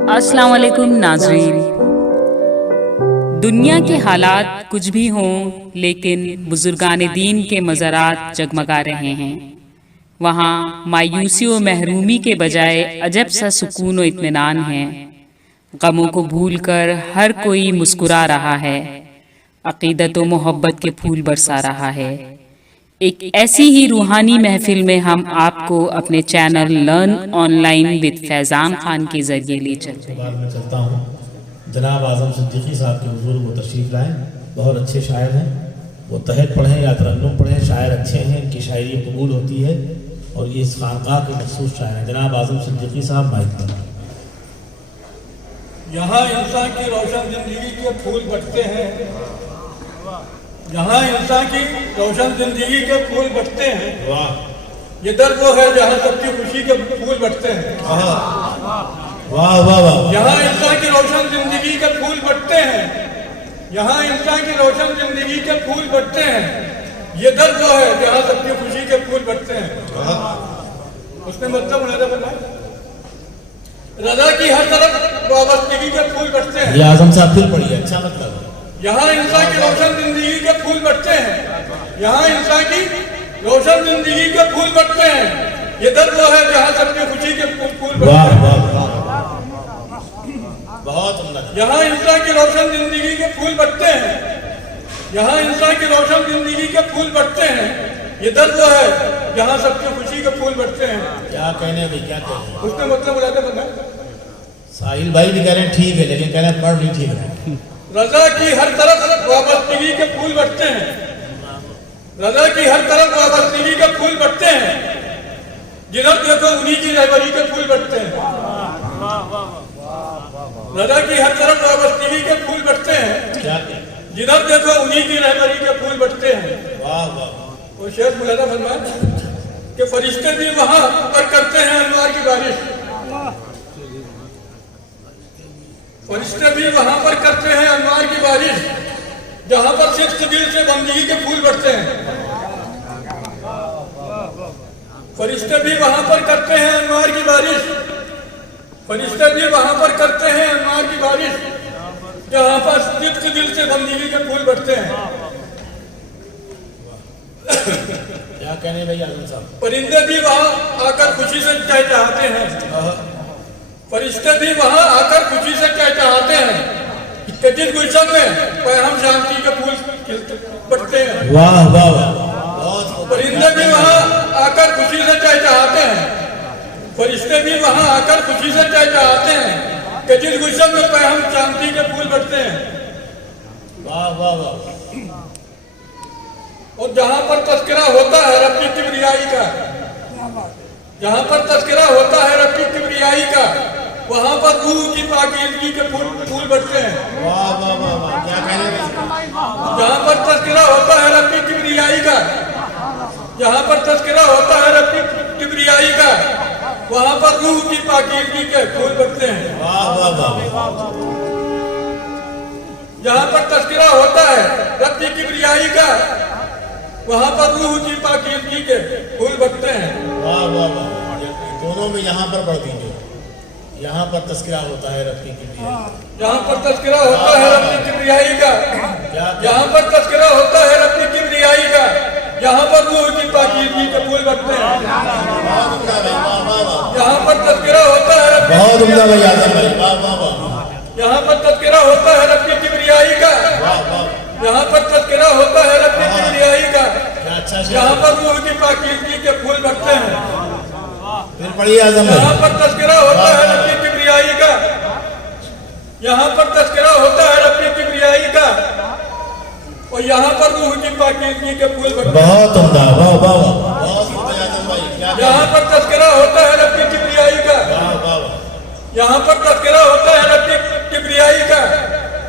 السلام علیکم ناظرین، دنیا کے حالات کچھ بھی ہوں لیکن بزرگان دین کے مزارات جگمگا رہے ہیں۔ وہاں مایوسی و محرومی کے بجائے عجب سا سکون و اطمینان ہے۔ غموں کو بھول کر ہر کوئی مسکرا رہا ہے، عقیدت و محبت کے پھول برسا رہا ہے۔ ایک ایسی ہی روحانی محفل میں ہم آپ کو اپنے channel learn online with Faizan Khan کے ذریعے لے چلتے ہیں۔ بعد میں چلتا ہوں، جناب اعظم صدیقی صاحب کے حضور وہ تشریف لائیں، بہت اچھے شاعر ہیں، وہ تحت پڑھیں یا ترنم پڑھیں، شاعر اچھے ہیں، ان کی شاعری قبول ہوتی ہے اور یہ اس خانقاہ کے مخصوص شاعر ہیں۔ جناب اعظم صدیقی صاحب مائک پر۔ یہاں انسان کی روشن زندگی کے پھول بٹتے ہیں، یہاں انسان کی روشن زندگی کے پھول بٹتے ہیں۔ واہ یہ در وہ ہے جہاں سب کی خوشی کے پھول بٹتے ہیں۔ واہ واہ واہ، یہاں انسان کی روشن زندگی کے پھول بٹتے ہیں، یہاں انسان کی روشن زندگی کے پھول بٹتے ہیں۔ یہ در وہ ہے جہاں سب کی خوشی کے پھول بٹتے ہیں۔ اس نے مطلب ملاحظہ فرمایا، رضا کی ہر طرف وابستگی کے پھول بٹتے ہیں۔ یہ اعظم صاحب پھر پڑھیے، اچھا مطلب ہے۔ یہاں انسان کی روشن زندگی کے پھول بٹتے ہیں، یہاں انسان کی روشن زندگی کے پھول بٹتے ہیں۔ یہ در وہ ہے جہاں سب کی خوشی کے پھول بٹتے واہ ہیں۔ واہ واہ، بہت عمدہ۔ یہاں انسان کی روشن زندگی کے پھول بٹتے ہیں، یہاں انسان کی روشن زندگی کے پھول بٹتے ہیں۔ یہ در وہ ہے جہاں سب کی خوشی کے پھول بٹتے ہیں۔ کیا کہنے بھائی، کیا کہنے؟ اس نے مطلب ملاحظہ فرمایا، ساحل بھائی بھی کہہ رہے ہیں ٹھیک ہے، لیکن کہہ رہے ہیں پڑھ نہیں ٹھیک ہے۔ رضا کی ہر طرف وابستگی کے پھول بٹتے ہیں، رضا کی ہر طرف وابستگی کے پھول بٹتے ہیں۔ جدھر دیکھو انہی کی رہبری کے پھول بٹتے ہیں۔ رضا کی ہر طرف وابستگی کے پھول بٹتے ہیں، کیا کہنے؟ جدھر دیکھو انہی کی رہبری کے پھول بٹتے ہیں۔ واہ واہ، وہ شیخ ملاحظہ فرمایا کہ فرشتے بھی وہاں پر کرتے ہیں انوار کی بارش، فرشتے بھی وہاں پر کرتے ہیں انوار کی بارش، جہاں پر صدق دل سے بندگی کے پھول بٹتے ہیں۔ فرشتے بھی وہاں پر کرتے ہیں انوار کی بارش، فرشتے بھی وہاں پر کرتے ہیں انوار کی بارش، جہاں پر صدق دل سے بندگی کے پھول بٹتے ہیں۔ کیا کہنے بھائی اعظم صاحب؟ پرندے بھی وہاں آ کر خوشی سے چہچہاتے ہیں، فرشتے بھی وہاں آ کر خوشی سے چہچہاتے ہیں کہ جس گلشن میں پیغام شانتی کے پھول بٹتے ہیں۔ واہ واہ واہ، بہت پرندے بھی وہاں آ کر خوشی سے چہچہاتے ہیں، فرشتے بھی وہاں آ کر خوشی سے چہچہاتے ہیں کہ جس گلشن میں پیغام شانتی کے پھول بٹتے ہیں۔ واہ واہ واہ، اور جہاں پر تذکرہ ہوتا ہے رب کی کبریائی کا، جہاں پر تذکرہ ہوتا ہے رب کی کبریائی کا، وہاں پر روح کی پاکیزگی کے پھول بٹتے ہیں۔ واہ واہ واہ واہ، کیا کہنے بھائی؟ جہاں پر تذکرہ ہوتا ہے رب کی کبریائی کا، جہاں پر تذکرہ ہوتا ہے رب کی کبریائی کا، وہاں پر روح کی پاکیزگی کے پھول بٹتے ہیں۔ واہ واہ واہ، جہاں پر تذکرہ ہوتا ہے رب کی کبریائی کا، وہاں پر روح کی پاکیزگی کے پھول بٹتے ہیں۔ واہ واہ واہ، دونوں میں یہاں پر پڑھ دیجیے۔ یہاں پر تذکرہ ہوتا ہے رب کی کبریائی، جہاں پر تذکرہ ہوتا ہے رب کی کبریائی کا، جہاں پر تذکرہ ہوتا ہے رب کی کبریائی کا، یہاں پر روح کی پاکیزگی کے پھول بٹتے ہیں۔ بہت عمدہ بھائی، واہ واہ واہ، جہاں پر تذکرہ ہوتا ہے رب کی بہت عمدہ بھائی اعظم بھائی، واہ واہ واہ، یہاں پر تذکرہ ہوتا ہے رب کی کبریائی کا، واہ واہ، یہاں پر تذکرہ ہوتا ہے رب کی کبریائی کا، کیا اچھا شعر یہاں ہے۔ پر روح کی پاکیزگی کے پھول بٹتے ہیں۔ پھر پڑھیے اعظم یہاں بھائی۔ پر تذکرہ ہوتا ہے رب کی کبریائی کا، یہاں پر تذکرہ ہوتا ہے رب کی کبریائی کا، اور یہاں پر روح کی پاکیزگی کے پھول بٹتے ہیں۔ بہت عمدہ، واہ واہ واہ، بہت عمدہ اعظم بھائی، کیا یہاں پر تذکرہ ہوتا ہے رب کی کبریائی کا، واہ واہ واہ، یہاں پر تذکرہ ہوتا ہے رب کی کبریائی کا،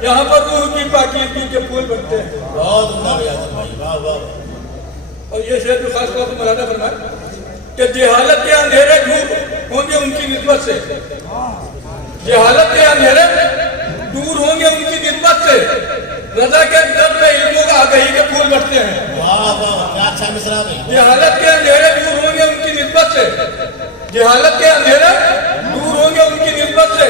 یہاں پر روح کی پاکیزگی کے پھول بٹتے ہیں۔ بہت عمدہ بھائی اعظم بھائی، واہ واہ واہ، اور یہ شعر بھی خاص طور سے ملاحظہ فرمائے کہ جہالت کے اندھیرے دور ہوں گے ان کی نسبت سے، جہالت کے اندھیرے دور ہوں گے ان کی نسبت سے، رضا کے در میں علموں کا آگہی کے پھول بٹتے ہیں۔ واہ واہ، کیا اچھا مصرع بھائی۔ جہالت کے اندھیرے دور ہوں گے ان کی نسبت سے، جہالت کے اندھیرے دور ہوں گے ان کی نسبت سے،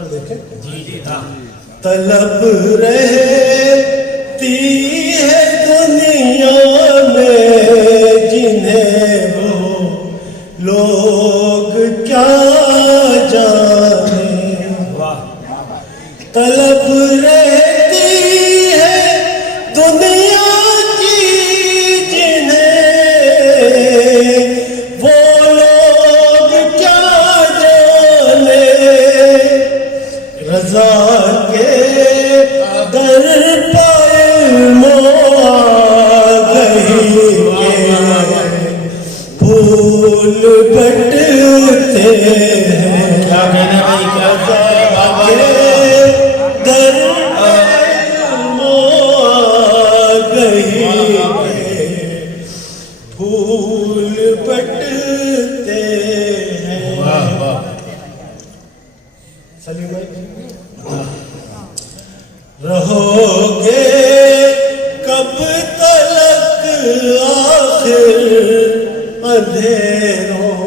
پر دیکھیں. جی ہاں. طلب رہتی ہے دنیا میں جنہیں وہ لوگ کیا جانے. طلب رہتی ہے دنیا کی جنہیں وہ لوگ کیا جانے. رضا کے در پائے موآ گئی کے پھول بٹتے ہیں. کیا کہنے بھائی کیا در موآ گئی کے پھول بٹتے ہیں. واہ واہ. سلیم بھائی رہو گے کب تلک آخر اندھیروں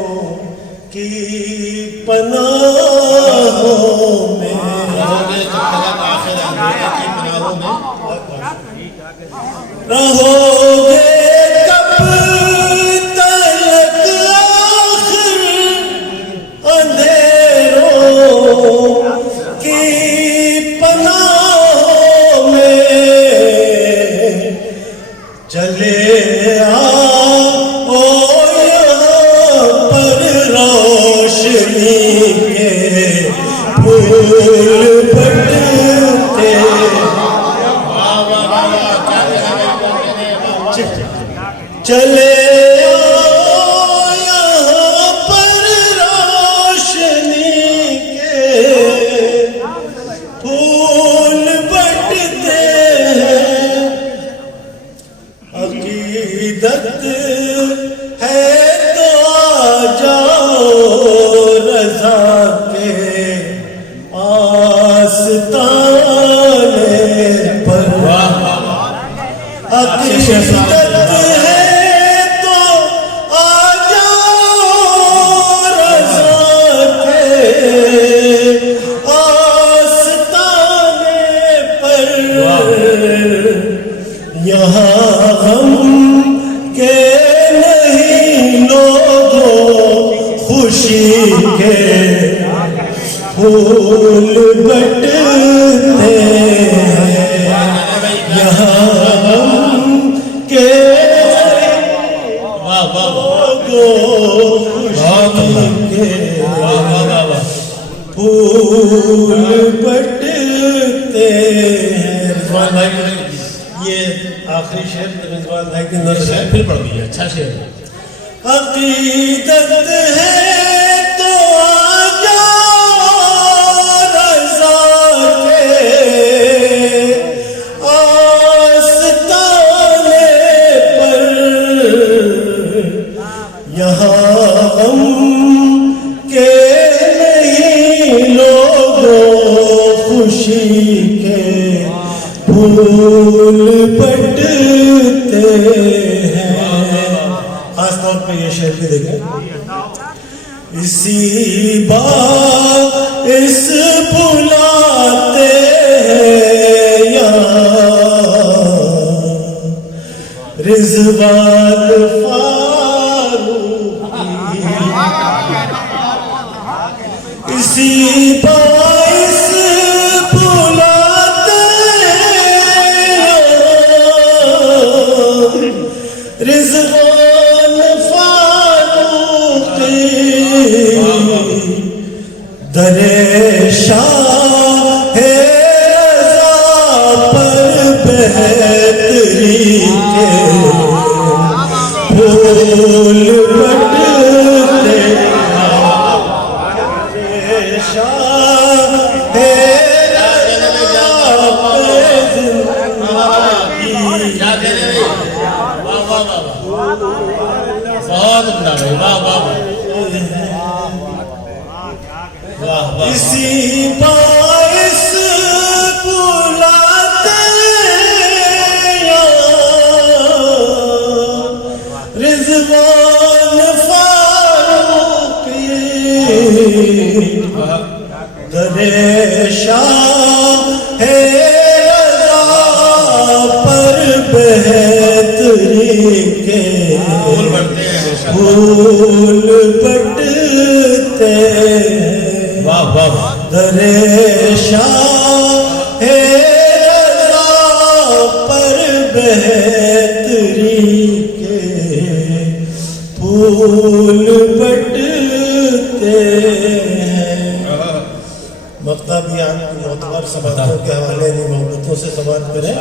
کی پناہوں میں. رہو گے کب تلک آخر اندھیروں کی پناہوں میں. چلے آؤ یہاں پر روشنی کے پھول بٹتے. چلے آؤ یہاں پر روشنی کے پھول بٹتے ہیں. عقیدت ہے تو آ جاؤ رضا کے آستانے پر. عقیدت ہے تو آ جاؤ رضا کے آستانے پر. یہاں غم کے نہیں لوگوں خوشی کے پھول بٹتے ہیں. یہاں غم کے لوگوں خوشی کے پھول بٹتے ہیں. رضوان بھائی یہ آخری شعر رضوان بھائی کے نظر ہے. پھر پڑھ دیجیے. اچھا شعر. عقیدت ہے تو آ جاؤ رضا کے آستانے پر. یہاں غم کے نہیں لوگوں خوشی کے پھول بٹتے ہیں. خاص طور پہ یہ شعر بھی دیکھیں. اسی بات اس بلاتے ہیں یہاں رضوان فاروقی. اسی باعث بلاتے ہیں رضوان فاروقی. در شاہ رضا پر بہتری کے پھول بٹتے. شاہ رضا پر زندگی بہت عمدہ بھائی. واہ واہ واہ. اسی باعث بلاتے ہیں رضوان فاروقی. در شاہ رضا پر بہتری کے پھول بٹتے ہیں، واہ واہ، در شاہ رضا پر بہتری کے پھول بٹتے ہیں۔ مقطع بھی آپ کی معتبر سبقوں کے حوالے نہیں، محبتوں سے سماعت کریں۔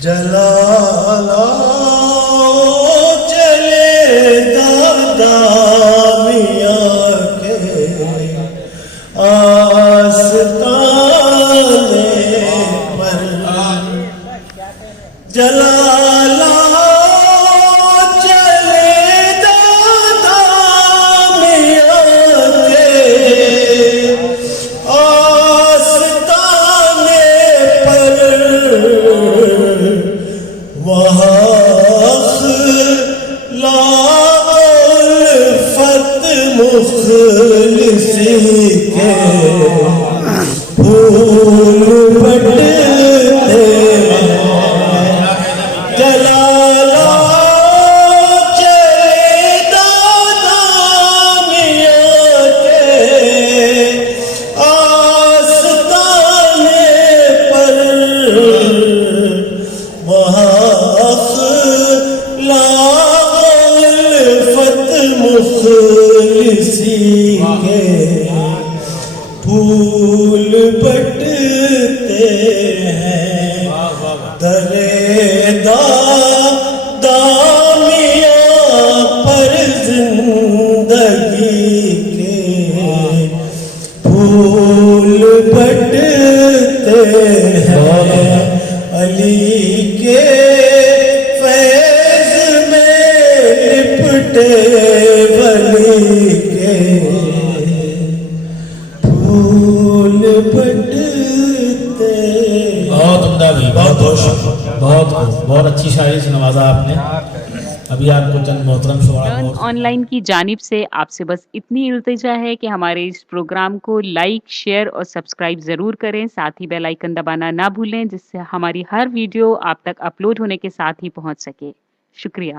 جلالا چلے دادا میاں کے آستانے پر، جلالا چلے دادا میاں کے آستانے پر، وہاں الفت مخلصی کے پھول بٹتے ہیں۔ جلالا چلے دادا میاں کے آستانے پر، وہاں الفت مخلصی کے پھول بٹتے ہیں۔ در دامیاں پر زندگی کے پھول بٹتے ہیں۔ علی کے فیض میں لپٹے ولی کے پھول بٹتے۔ بہت عمدہ بھی، بہت بہت اچھی شاعری سے نوازا آپ نے۔ ابھی آپ کو چند محترم شعراء لرن آن لائن کی جانب سے آپ سے بس اتنی التجا ہے کہ ہمارے اس پروگرام کو لائک، شیئر اور سبسکرائب ضرور کریں، ساتھ ہی بیل آئیکن دبانا نہ بھولیں، جس سے ہماری ہر ویڈیو آپ تک اپلوڈ ہونے کے ساتھ ہی پہنچ سکے۔ شکریہ۔